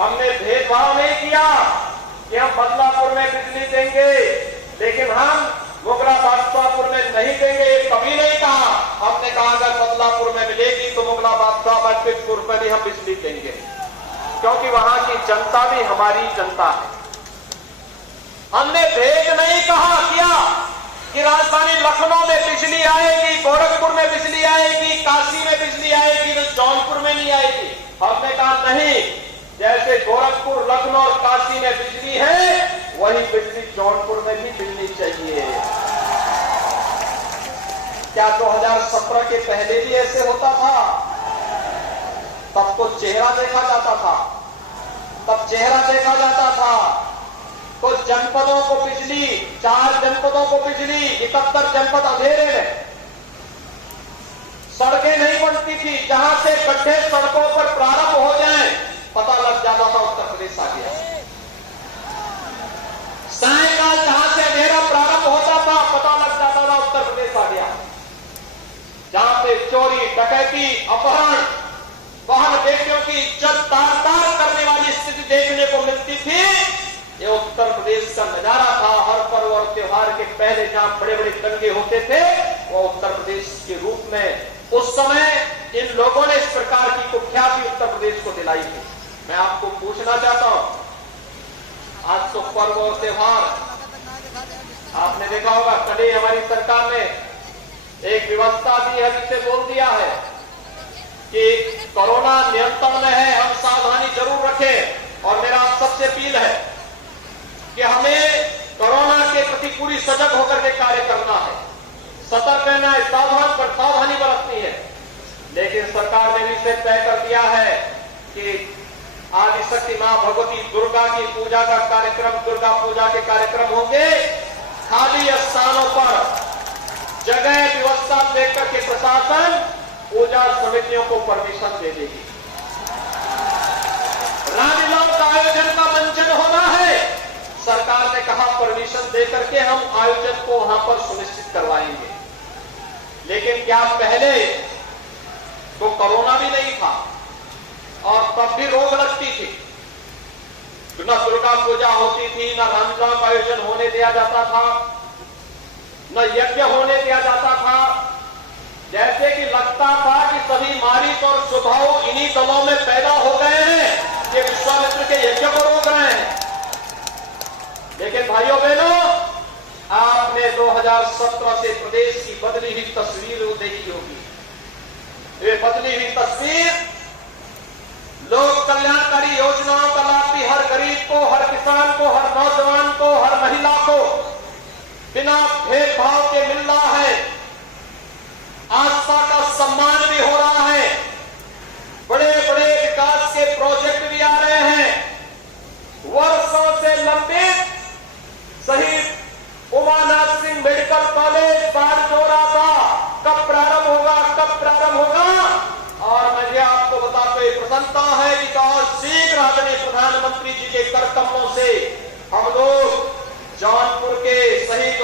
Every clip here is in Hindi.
हमने भेदभाव नहीं किया कि हम बदलापुर में बिजली देंगे लेकिन हम मोगरा बादशाहपुर में नहीं देंगे, कभी नहीं कहा। हमने कहा अगर बदलापुर में मिलेगी तो मोगरा बादशाहपुर में भी हम बिजली देंगे, क्योंकि वहां की जनता भी हमारी जनता है। हमने भेद नहीं कहा किया कि राजधानी लखनऊ में बिजली आएगी, गोरखपुर में बिजली आएगी, काशी में बिजली आएगी, तो जौनपुर में नहीं आएगी। हमने कहा नहीं, जैसे गोरखपुर, लखनऊ और काशी में बिजली है वही बिजली जौनपुर में भी मिलनी चाहिए। क्या 2017 के पहले भी ऐसे होता था? तब तो चेहरा देखा जाता था, तब चेहरा देखा जाता था। तो जनपदों को बिजली, 4 जनपदों को बिजली, 71 जनपद अंधेरे में, सड़कें नहीं बनती थी। जहां से गड्ढे सड़कों पर प्रारंभ हो जाए पता लग जाता था उत्तर प्रदेश आ गया। सायकाल जहां से अंधेरा प्रारंभ होता था पता लग जाता था उत्तर प्रदेश आ गया। जहां पे चोरी, डकैती, अपहरण, वाहन बेटियों की इज्जत तार-तार करने वाली स्थिति देखने को मिलती थी, ये उत्तर प्रदेश का नजारा था। हर पर्व और त्योहार के पहले जहां बड़े बड़े दंगे होते थे वो उत्तर प्रदेश के रूप में उस समय इन लोगों ने इस प्रकार की कुख्याति उत्तर प्रदेश को दिलाई थी। मैं आपको पूछना चाहता हूं, आज तो पर्व और त्योहार, आपने देखा होगा कल ही हमारी सरकार ने एक व्यवस्था दी है जिसे बोल दिया है कि कोरोना नियंत्रण में है, हम सावधानी जरूर रखें। और मेरा आप सबसे अपील है कि हमें कोरोना के प्रति पूरी सजग होकर के कार्य करना है, सतर्क रहना है, सावधानी बरतनी है। लेकिन सरकार ने भी इसे तय कर दिया है कि आदिशक्ति मां भगवती दुर्गा की पूजा का कार्यक्रम, दुर्गा पूजा के कार्यक्रम होंगे खाली स्थानों पर। जगह व्यवस्था देखकर के प्रशासन पूजा समितियों को परमिशन दे देगी। रामलीला का आयोजन का मंचन होना है, सरकार ने कहा परमिशन देकर के हम आयोजन को वहां पर सुनिश्चित करवाएंगे। लेकिन क्या पहले तो कोरोना भी नहीं था और तब भी रोग लगती थी, न दुर्गा पूजा होती थी, न रामलीला का आयोजन होने दिया जाता था, न यज्ञ होने दिया जाता था। जैसे कि लगता था कि सभी मारिच और स्वभाव इन्हीं दलों में पैदा हो गए हैं, ये विश्वामित्र के यज्ञ को रोक रहे हैं। लेकिन भाइयों बहनों, आपने 2017 से प्रदेश की बदली हुई तस्वीर देखी होगी। ये बदली हुई तस्वीर लोक कल्याणकारी योजनाओं का लाभ भी हर गरीब को, हर किसान को, हर नौजवान को, हर महिला को बिना भेदभाव के मिल रहा है। आस्था का सम्मान भी हो रहा है। बड़े बड़े विकास के प्रोजेक्ट भी आ रहे हैं। वर्षों से लंबित शहीद उमानाथ सिंह मेडिकल कॉलेज बारजोरा का कब प्रारंभ होगा, कब प्रारंभ होगा? और मुझे आपको बताते प्रसन्नता है कि बहुत शीघ्र आदरणीय प्रधानमंत्री जी के कर कमलों से हम लोग जौनपुर के शहीद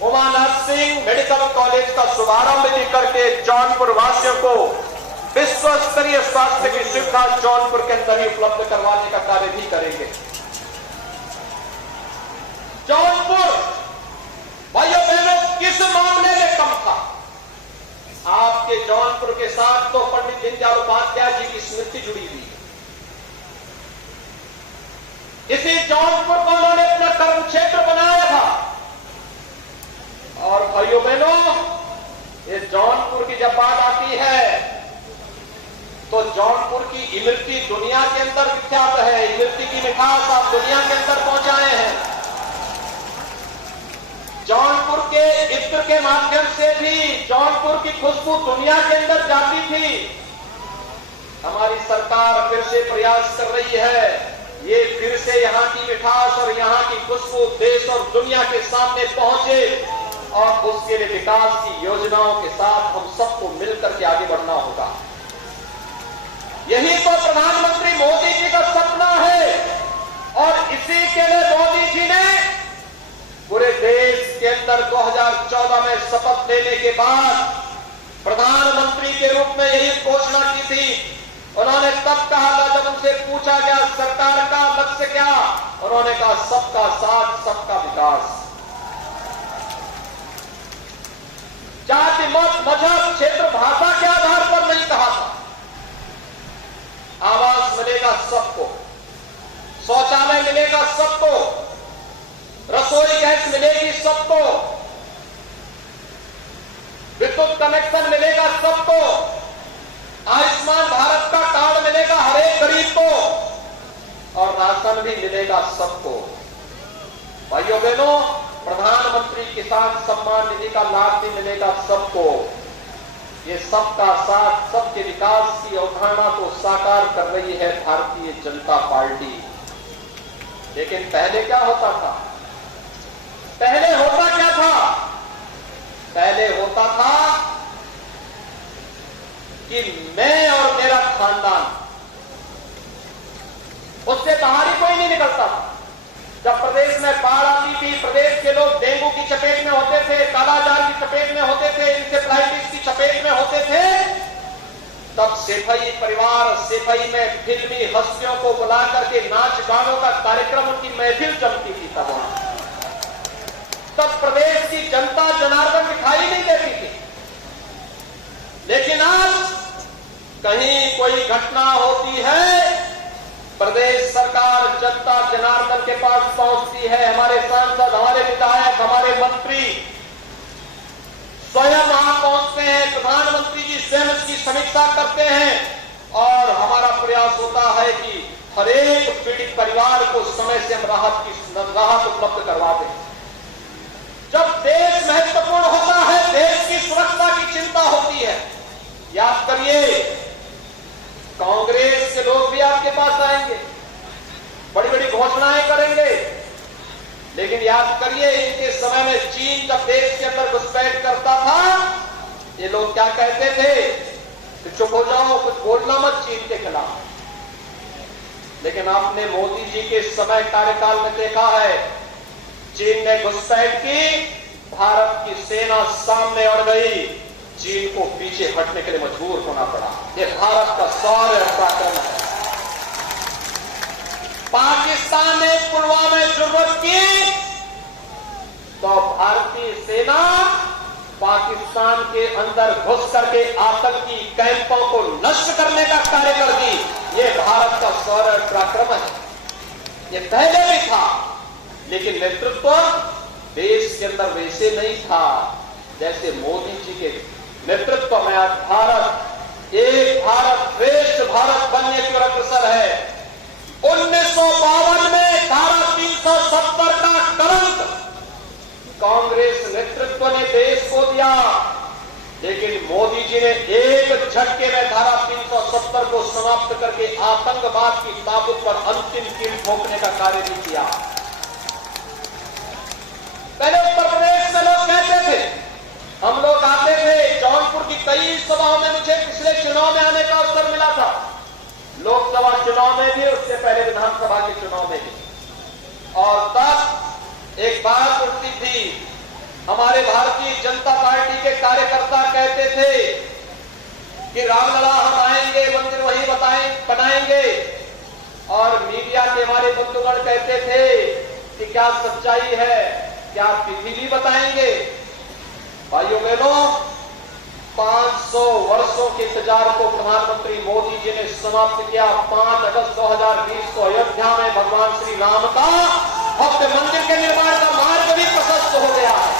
उमानाथ सिंह मेडिकल कॉलेज का शुभारंभ भी करके जौनपुर वासियों को विश्व स्तरीय स्वास्थ्य की सुविधा जौनपुर के अंदर ही उपलब्ध करवाने का कार्य भी करेंगे। जौनपुर भाइयों बहनों किस मामले में कम था? आपके जौनपुर के साथ तो पंडित दीनदयाल उपाध्याय जी की स्मृति जुड़ी हुई है। इसी जौनपुर को उन्होंने अपना कर्म क्षेत्र बनाया था। और भाइयों बहनों, ये जौनपुर की जब बात आती है तो जौनपुर की इमरती दुनिया के अंदर विख्यात है। इमरती की मिठास आप दुनिया के अंदर पहुंचाए हैं। जौनपुर के इत्र के माध्यम से भी जौनपुर की खुशबू दुनिया के अंदर जाती थी। हमारी सरकार फिर से प्रयास कर रही है, ये फिर से यहाँ की मिठास और यहाँ की खुशबू देश और दुनिया के सामने पहुंचे, और उसके लिए विकास की योजनाओं के साथ हम सबको मिलकर के आगे बढ़ना होगा। यही तो प्रधानमंत्री मोदी जी का सपना है, और इसी के लिए मोदी जी ने पूरे देश के अंदर 2014 में शपथ लेने के बाद प्रधानमंत्री के रूप में यही घोषणा की थी। उन्होंने तब कहा था जब उनसे पूछा गया सरकार का लक्ष्य क्या, उन्होंने कहा सबका साथ सबका विकास। जाति मत मजहब क्षेत्र भाषा के आधार पर नहीं कहा था। आवास मिलेगा सबको, शौचालय मिलेगा सबको, रसोई गैस मिलेगी सबको, विद्युत कनेक्शन मिलेगा सबको, आयुष्मान भारत का कार्ड मिलेगा हर एक गरीब को, और राशन भी मिलेगा सबको। भाइयों बहनों, प्रधानमंत्री किसान सम्मान निधि का लाभ भी मिलेगा सबको। ये सबका साथ सबके विकास की अवधारणा को साकार कर रही है भारतीय जनता पार्टी। लेकिन पहले क्या होता था? पहले होता क्या था? पहले होता था कि मैं और मेरा खानदान, उससे बाहर ही कोई नहीं निकलता था। जब प्रदेश में बाढ़ आती थी, प्रदेश के लोग डेंगू की चपेट में होते थे, कालाजार की चपेट में होते थे, इंसेफ्लाइटिस की चपेट में होते थे, तब सेफई परिवार, सेफई में फिल्मी हस्तियों को बुला करके नाच गानों का कार्यक्रम, उनकी महफिल चलती थी। तब प्रदेश की जनता जनार्दन दिखाई नहीं देती थी। लेकिन आज कहीं कोई घटना होती है, प्रदेश सरकार जनता जनार्दन के पास पहुंचती है, हमारे सांसद, हमारे विधायक, हमारे मंत्री स्वयं वहां पहुंचते हैं, प्रधानमंत्री जी स्वयं इसकी समीक्षा करते हैं, और हमारा प्रयास होता है कि हर एक पीड़ित परिवार को समय से हम राहत उपलब्ध करवा दें। जब देश महत्वपूर्ण होता है, देश की सुरक्षा की चिंता होती है। याद करिए, कांग्रेस के लोग भी आपके पास आएंगे, बड़ी बड़ी घोषणाएं करेंगे, लेकिन याद करिए इनके समय में चीन जब देश के अंदर घुसपैठ करता था, ये लोग क्या कहते थे कि चुप हो जाओ, कुछ बोलना मत चीन के खिलाफ। लेकिन आपने मोदी जी के समय कार्यकाल में देखा है, चीन ने घुसपैठ की, भारत की सेना सामने अड़ गई, चीन को पीछे हटने के लिए मजबूर होना पड़ा। ये भारत का शौर्य पराक्रम है। पाकिस्तान ने पुलवामा में जरूरत की तो भारतीय सेना पाकिस्तान के अंदर घुस करके आतंकी कैंपों को नष्ट करने का कार्य कर दी। ये भारत का शौर्य पराक्रम है। ये पहले भी था, लेकिन नेतृत्व देश के अंदर वैसे नहीं था जैसे मोदी जी के नेतृत्व में आज भारत एक भारत श्रेष्ठ भारत बनने की ओर अग्रसर है। 1952 में धारा 370 का कलंक कांग्रेस नेतृत्व ने देश को दिया, लेकिन मोदी जी ने एक झटके में धारा 370 को समाप्त करके आतंकवाद की ताबूत पर अंतिम कील ठोकने का कार्य भी किया। पहले उत्तर प्रदेश में लोग कहते थे, हम लोग आते थे, जौनपुर की कई सभाओं में मुझे पिछले चुनाव में आने का अवसर मिला था, लोकसभा चुनाव में भी, उससे पहले विधानसभा के चुनाव में भी, और तब एक बात उठती थी, हमारे भारतीय जनता पार्टी के कार्यकर्ता कहते थे कि रामलला हम आएंगे, मंदिर वहीं बनाएंगे, और मीडिया के हमारे बंधुगण कहते थे कि क्या सच्चाई है, क्या तिथि भी बताएंगे। भाइयों बहनों, 500 वर्षों के इंतजार को प्रधानमंत्री मोदी जी ने समाप्त किया। 5 अगस्त 2020 को अयोध्या में भगवान श्री राम का भव्य मंदिर के निर्माण का मार्ग भी प्रशस्त हो गया है।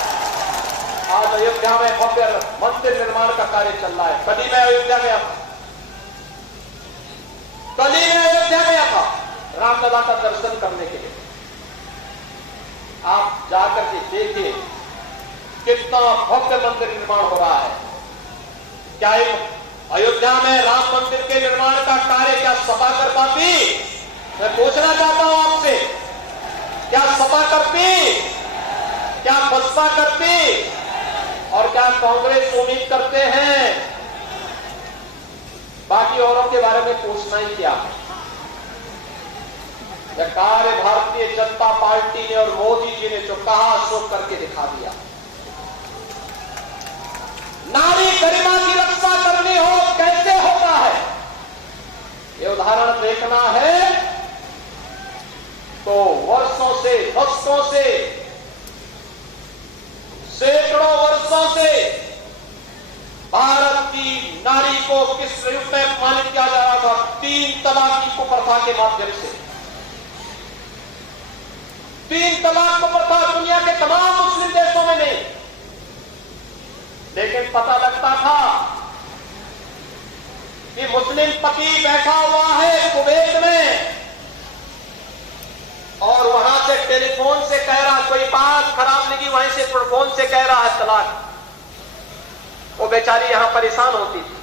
आज अयोध्या में भव्य मंदिर निर्माण का कार्य चल रहा है। कल ही मैं अयोध्या गया था रामलला का दर्शन करने के लिए। आप जाकर के देखिए कितना भव्य मंदिर निर्माण हो रहा है। क्या अयोध्या में राम मंदिर के निर्माण का कार्य क्या सपा कर पाती? मैं पूछना चाहता हूं आपसे, क्या सपा करती, क्या बसपा करती, और क्या कांग्रेस उम्मीद करते हैं? बाकी औरों के बारे में पूछना ही क्या है। यह कार्य भारतीय जनता पार्टी ने और मोदी जी ने जो कहा सो करके दिखा दिया। नारी गरिमा की रक्षा करनी हो कैसे होता है, ये उदाहरण देखना है तो वर्षों से, दशकों से, सैकड़ों वर्षों से भारत की नारी को किस रूप में अपमानित किया जा रहा था? 3 तलाक की कुप्रथा के माध्यम से। 3 तलाक कुप्रथा दुनिया के तमाम मुस्लिम देशों में नहीं, लेकिन पता लगता था कि मुस्लिम पति बैठा हुआ है कुवैत में और वहां से टेलीफोन से कह रहा, कोई बात खराब लगी वहीं से फोन से कह रहा है तलाक। वो बेचारी यहां परेशान होती थी।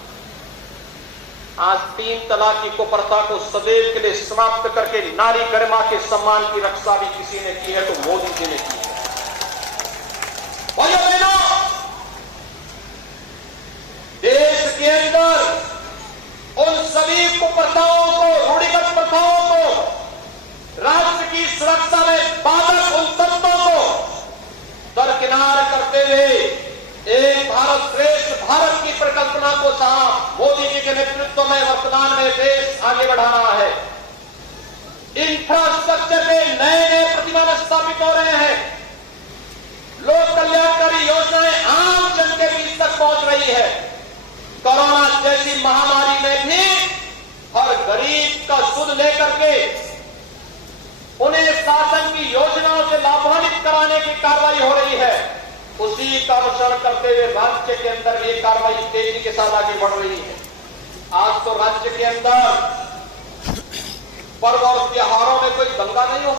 आज 3 तलाक की कुप्रथा को सदैव के लिए समाप्त करके नारी गरिमा के सम्मान की रक्षा भी किसी ने की है, तो मोदी जी ने की है। भाइयों बहनों, देश के अंदर उन सभी कुप्रथाओं को, रूढ़िगत प्रथाओं को, राष्ट्र की सुरक्षा में बाधक उन तत्वों को दरकिनार करते हुए एक भारत श्रेष्ठ भारत की परिकल्पना को साहब मोदी जी के नेतृत्व में वर्तमान में देश आगे बढ़ा रहा है। इंफ्रास्ट्रक्चर के नए नए प्रतिमान स्थापित हो रहे हैं। लोक कल्याणकारी योजनाएं आम जन के बीच तक पहुंच रही है। कोरोना जैसी महामारी में भी हर गरीब का सुध लेकर के उन्हें शासन की योजनाओं से लाभान्वित कराने की कार्रवाई हो रही है। उसी का अनुसरण करते हुए राज्य के अंदर ये कार्रवाई तेजी के साथ आगे बढ़ रही है। आज तो राज्य के अंदर पर्व और त्योहारों में कोई दंगा नहीं हो